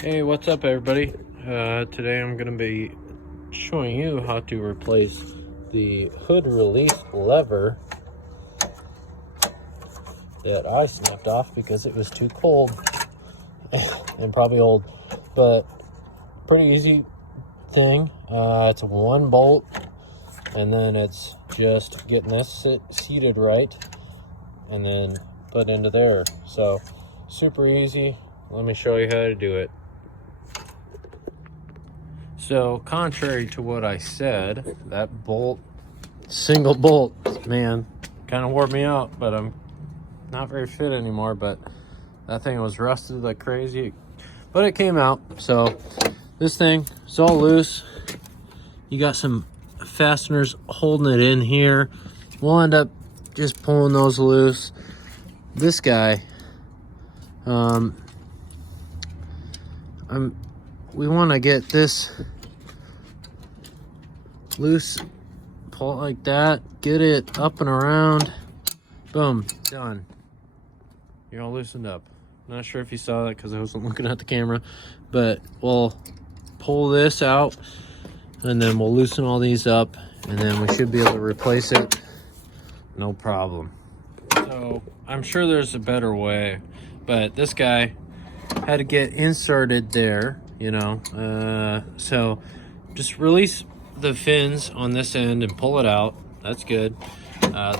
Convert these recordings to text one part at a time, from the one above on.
Hey, what's up everybody? Today I'm going to be showing you how to replace the hood release lever that I snapped off because it was too cold and probably old, but pretty easy thing. It's a one bolt, and then it's just getting this seated right and then put into there. So super easy. Let me show you how to do it. So contrary to what I said, that bolt, single bolt, man, kind of wore me out, but I'm not very fit anymore. But that thing was rusted like crazy, but it came out. So this thing is all loose. You got some fasteners holding it in here. We'll end up just pulling those loose. This guy, we want to get this loose, pull it like that, get it up and around, boom, done. You're all loosened up. Not sure if you saw that because I wasn't looking at the camera, but we'll pull this out and then we'll loosen all these up, and then we should be able to replace it, no problem. So I'm sure there's a better way, but this guy had to get inserted there, you know. So just release the fins on this end and pull it out. That's good.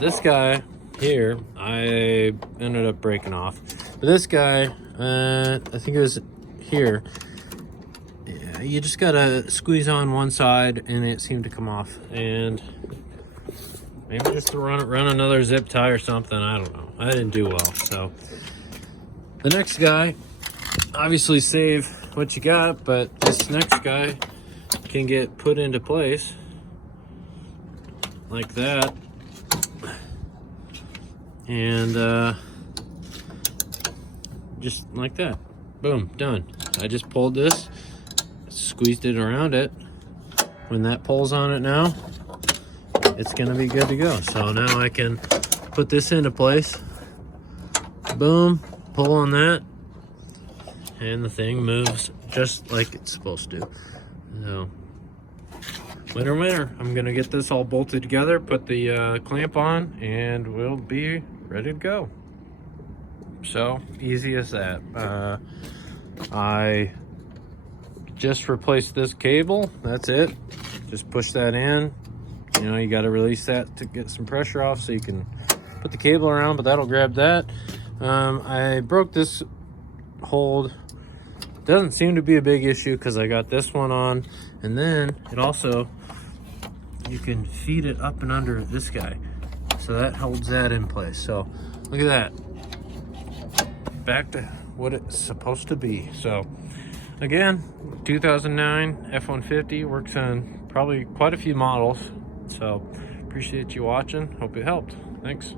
This guy here, I ended up breaking off. But this guy, I think it was here. Yeah, you just gotta squeeze on one side and it seemed to come off. And maybe just to run another zip tie or something. I don't know. I didn't do well. So the next guy, obviously save what you got, but this next guy can get put into place like that, and just like that, boom, done. I just pulled this, squeezed it around it. When that pulls on it now, it's gonna be good to go. So now I can put this into place, boom, pull on that, and the thing moves just like it's supposed to. So winner, I'm gonna get this all bolted together, put the clamp on, and we'll be ready to go. So easy as that. I just replaced this cable. That's it. Just push that in. You know, you got to release that to get some pressure off so you can put the cable around, but that'll grab that. I broke this hold. Doesn't seem to be a big issue because I got this one on, and then it also, you can feed it up and under this guy, so that holds that in place. So look at that, back to what it's supposed to be. So again, 2009 F-150, works on probably quite a few models. So appreciate you watching, hope it helped. Thanks.